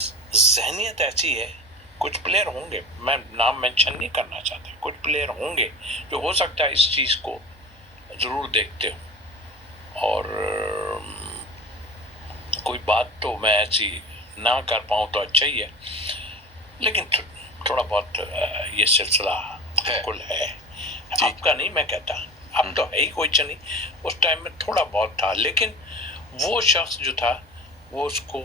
जहनियत ऐसी है, कुछ प्लेयर होंगे, मैं नाम मेंशन नहीं करना चाहता, कुछ प्लेयर होंगे जो हो सकता है इस चीज़ को ज़रूर देखते हो और कोई बात तो मैं ऐसी ना कर पाऊँ तो अच्छा ही है, लेकिन थोड़ा बहुत ये सिलसिला बिल्कुल है। आपका नहीं मैं कहता, अब तो है ही कोई नहीं, उस टाइम में थोड़ा बहुत था, लेकिन वो शख्स जो था वो उसको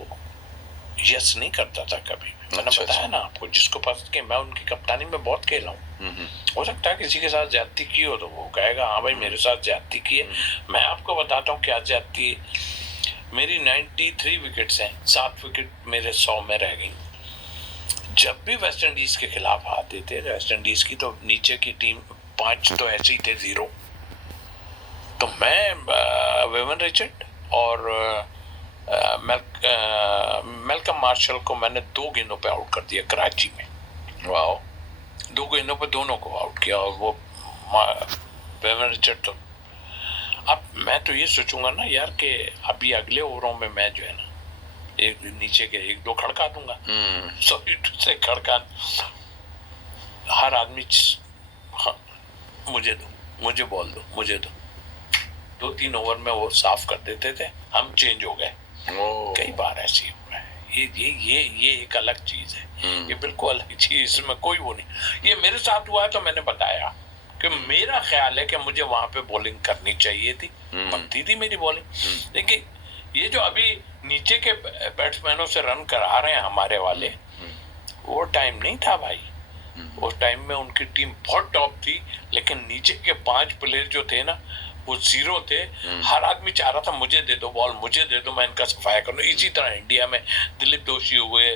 यस नहीं करता था कभी। मैंने बताया ना आपको, जिसको पसंद के मैं उनकी कप्तानी में बहुत खेला हूँ। हो सकता है किसी के साथ ज्यादती की हो तो वो कहेगा हाँ भाई मेरे साथ ज्यादती की है। मैं आपको बताता हूँ क्या ज्यादती है। मेरी 93 विकेट्स हैं, 7 विकेट मेरे 100 में रह गई। जब भी वेस्ट इंडीज के खिलाफ आते थे, वेस्ट इंडीज की तो नीचे की टीम 5 तो ऐसे ही थे 0, तो मैं वेवन रिचर्ड और मेलकम मार्शल को मैंने 2 गेंदों पे आउट कर दिया कराची में। वाह, 2 गेंदों पे दोनों को आउट किया और वो वेवन रिचर्ड तो अब मैं तो ये सोचूंगा ना यार कि अभी अगले ओवरों में मैं जो है ना एक नीचे के 1-2 खड़का दूंगा। सॉरी टू से खड़का, हर आदमी हाँ, मुझे दो, मुझे बॉल दो, मुझे दो। 2-3 ओवर में वो साफ कर देते थे, हम चेंज हो गए। कई बार ऐसी हुआ है। ये एक अलग चीज है, ये बिल्कुल अलग चीज, इसमें कोई वो नहीं। ये मेरे साथ हुआ है तो मैंने बताया कि मेरा ख्याल है कि मुझे वहां पे बॉलिंग करनी चाहिए थी, बनती थी मेरी बॉलिंग। लेकिन ये जो अभी नीचे के बैट्समैनों से रन करा रहे हैं हमारे वाले, वो टाइम नहीं था भाई। उस टाइम में उनकी टीम बहुत टॉप थी, लेकिन नीचे के 5 प्लेयर जो थे ना वो 0 थे। हर आदमी चाह रहा था मुझे दे दो बॉल, मुझे दे दो, मैं इनका सफाया करूँ। इसी तरह इंडिया में दिलीप दोषी हुए,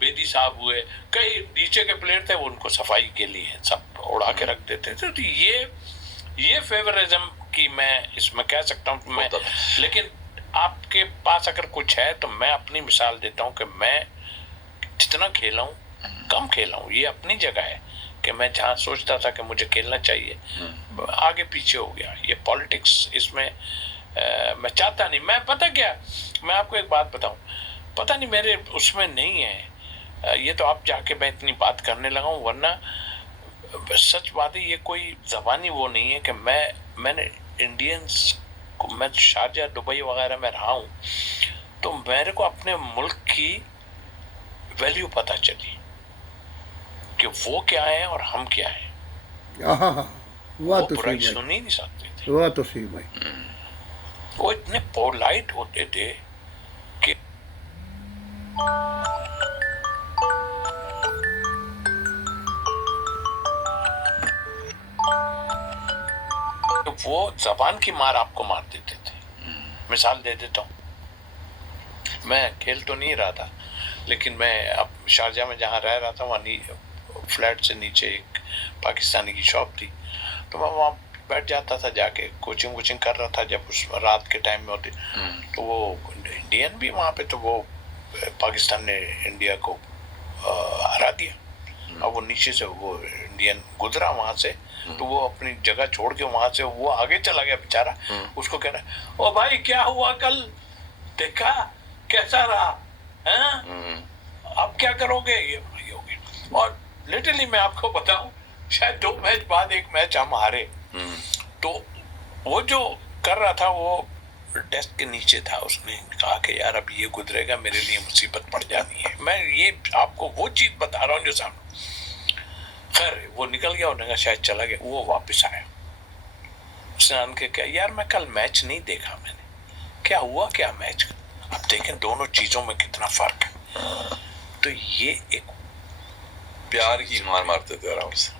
बेदी साहब हुए, कई नीचे के प्लेयर थे वो उनको सफाई के लिए सब उड़ा के रख देते थे। तो ये फेवरिज्म की मैं इसमें कह सकता हूँ मैं, लेकिन आपके पास अगर कुछ है तो मैं अपनी मिसाल देता हूँ कि मैं जितना खेला हूँ कम खेला हूँ, ये अपनी जगह है कि मैं जहाँ सोचता था कि मुझे खेलना चाहिए आगे पीछे हो गया। ये पॉलिटिक्स इसमें मैं चाहता नहीं। मैं पता क्या, मैं आपको एक बात बताऊं, पता नहीं मेरे उसमें नहीं है ये तो आप जाके मैं इतनी बात करने लगा हूँ, वरना सच बात है ये कोई जबानी वो नहीं है कि मैंने इंडियंस को, मैं शारजा दुबई वगैरह में रहा हूँ तो मेरे को अपने मुल्क की वैल्यू पता चली कि वो क्या है और हम क्या है। वो तो बुराई सही सुन ही नहीं सकते थे, वो तो सही भाई। वो इतने पोलाइट होते थे कि वो जबान की मार आपको मार देते थे। मिसाल दे देता हूँ, मैं खेल तो नहीं रहा था, लेकिन मैं अब शारजा में जहाँ रह रहा था वहाँ फ्लैट से नीचे एक पाकिस्तानी की शॉप थी, तो मैं वहाँ बैठ जाता था जाके, कोचिंग कर रहा था जब उस रात के टाइम में होती। तो वो इंडियन भी वहाँ पे, तो वो पाकिस्तान ने इंडिया को हरा दिया। अब वो नीचे से वो इंडियन गुजरा वहां से, तो वो अपनी जगह छोड़ के वहां से वो आगे चला गया बेचारा। उसको कह रहा ओ भाई क्या हुआ कल, देखा कैसा रहा है, अब क्या करोगे, ये हो गया। और लिटरली मैं आपको बताऊं, शायद 2 मैच बाद एक मैच हम हारे, तो वो जो कर रहा था वो डेस्क के नीचे था, उसने कहा कि यार अब ये गुजरेगा मेरे लिए मुसीबत पड़ जानी है। मैं ये आपको वो चीज बता रहा हूँ जो सामने। खैर वो निकल गया, उन्होंने शायद चला गया, वो वापस आया, उसने आन के क्या यार मैं कल मैच नहीं देखा, मैंने क्या हुआ क्या मैच। अब देखें दोनों चीजों में कितना फर्क है। तो ये एक प्यार की मार मारते थे आराम से।